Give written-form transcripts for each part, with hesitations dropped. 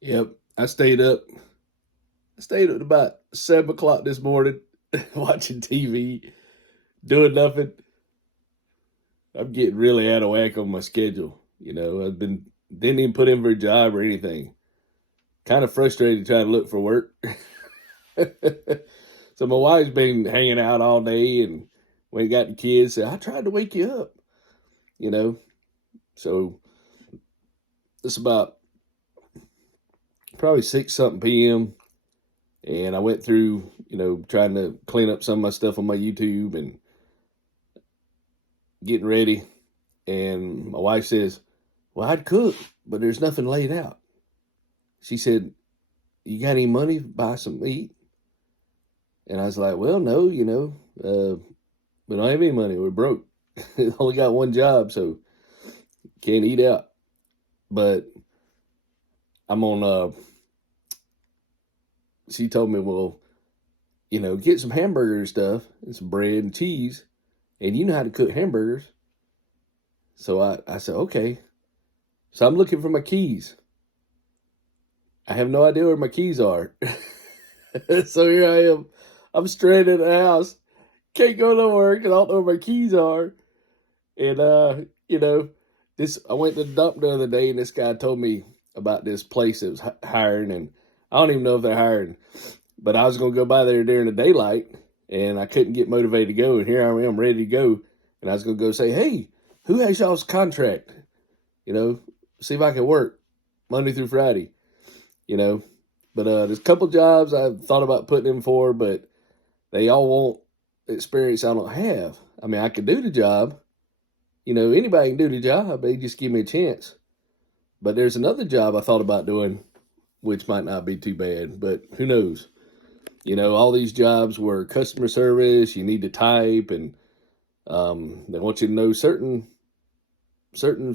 Yep. I stayed up about 7 o'clock this morning watching TV, doing nothing. I'm getting really out of whack on my schedule. Didn't even put in for a job or anything. Kind of frustrated trying to look for work. So my wife's been hanging out all day, and when we got the kids, said, I tried to wake you up, you know. So it's about probably 6 something PM. And I went through, trying to clean up some of my stuff on my YouTube and getting ready. And my wife says, well, I'd cook, but there's nothing laid out. She said, you got any money to buy some meat? And I was like, well, no, we don't have any money. We're broke. Only got one job, so can't eat out. But I'm on, she told me, well, get some hamburger and stuff and some bread and cheese. And you know how to cook hamburgers. So I said, okay. So I'm looking for my keys. I have no idea where my keys are. So here I am. I'm stranded in the house. Can't go nowhere because I don't know where my keys are. And, I went to the dump the other day, and this guy told me about this place that was hiring. And I don't even know if they're hiring. But I was going to go by there during the daylight, and I couldn't get motivated to go. And here I am ready to go. And I was going to go say, hey, who has y'all's contract? See if I can work Monday through Friday, But there's a couple jobs I've thought about putting in for, but they all want experience I don't have. I mean, I could do the job. Anybody can do the job. They just give me a chance. But there's another job I thought about doing, which might not be too bad, but who knows? All these jobs were customer service. You need to type, and they want you to know certain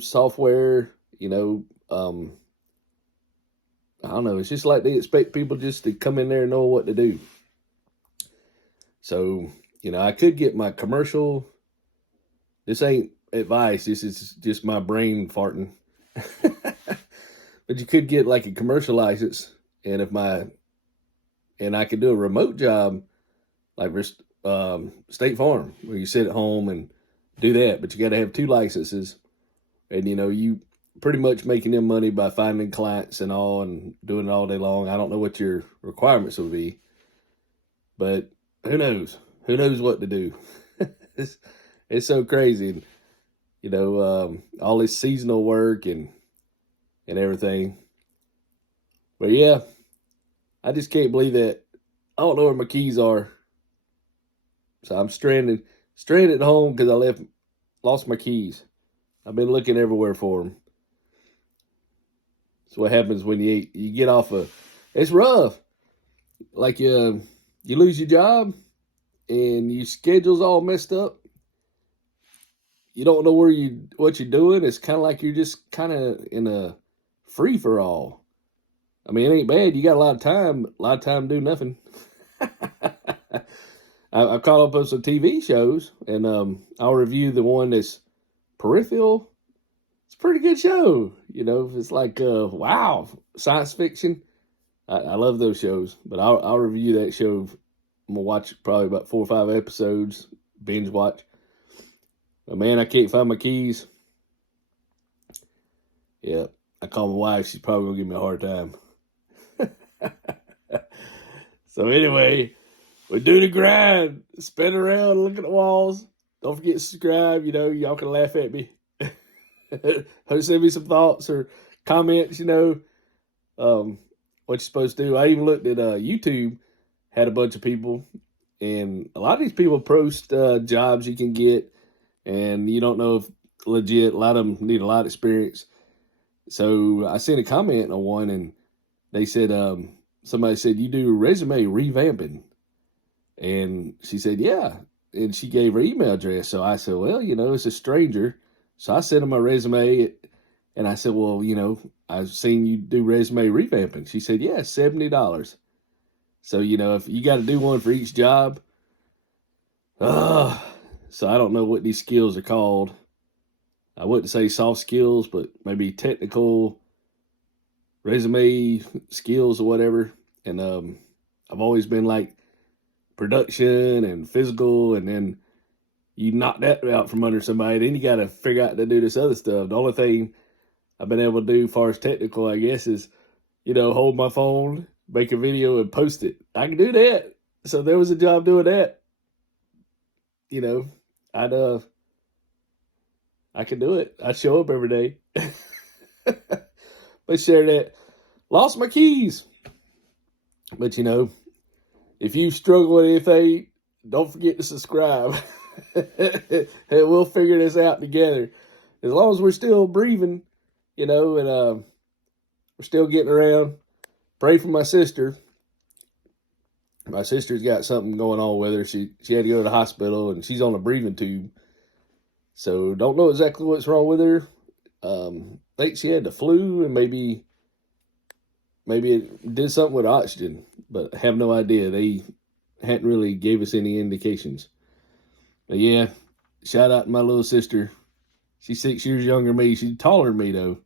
software. I don't know. It's just like they expect people just to come in there and know what to do. So, I could get my commercial. This ain't advice. This is just my brain farting. But you could get like a commercial license, and I could do a remote job, like State Farm, where you sit at home and do that. But you got to have 2 licenses, and you pretty much making them money by finding clients and all and doing it all day long. I don't know what your requirements will be, but who knows? Who knows what to do? it's so crazy. All this seasonal work and everything. But yeah, I just can't believe that. I don't know where my keys are. So I'm stranded at home because I lost my keys. I've been looking everywhere for them. That's what happens when you get off it's rough. Like you lose your job and your schedule's all messed up. You don't know what you're doing. It's kind of like you're just kind of in a free for all. I mean, it ain't bad. You got a lot of time to do nothing. I've caught up on some TV shows, and I'll review the one that's Peripheral. It's a pretty good show. It's like wow, science fiction. I love those shows, but I'll review that show. I'm gonna watch probably about 4 or 5 episodes, binge watch. But man, I can't find my keys. Yeah, I call my wife. She's probably gonna give me a hard time. So anyway, we do the grind. Spin around, look at the walls. Don't forget to subscribe. Y'all can laugh at me. Send me some thoughts or comments. What you're supposed to do. I even looked at YouTube. Had a bunch of people, and a lot of these people post jobs you can get, and you don't know if legit. A lot of them need a lot of experience. So I sent a comment on one, and they said, somebody said, you do resume revamping. And she said, yeah. And she gave her email address. So I said, well, it's a stranger. So I sent her my resume, and I said, well, I've seen you do resume revamping. She said, yeah, $70. So, if you got to do one for each job, so I don't know what these skills are called. I wouldn't say soft skills, but maybe technical resume skills or whatever. And I've always been like production and physical, and then you knock that out from under somebody, then you got to figure out to do this other stuff. The only thing I've been able to do as far as technical, I guess, is, hold my phone, make a video, and post it. I can do that. So there was a job doing that. I could do it. I'd show up every day. But share that. Lost my keys. But if you struggle with anything, don't forget to subscribe. And we'll figure this out together. As long as we're still breathing, and we're still getting around. Pray for my sister. My sister's got something going on with her. She had to go to the hospital, and she's on a breathing tube. So don't know exactly what's wrong with her. Think she had the flu, and maybe it did something with oxygen, but I have no idea. They hadn't really gave us any indications. But yeah, shout out to my little sister. She's 6 years younger than me. She's taller than me, though.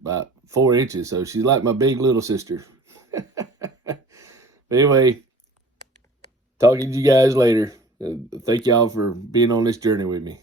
About 4 inches, so she's like my big little sister. But anyway, talking to you guys later. Thank y'all for being on this journey with me.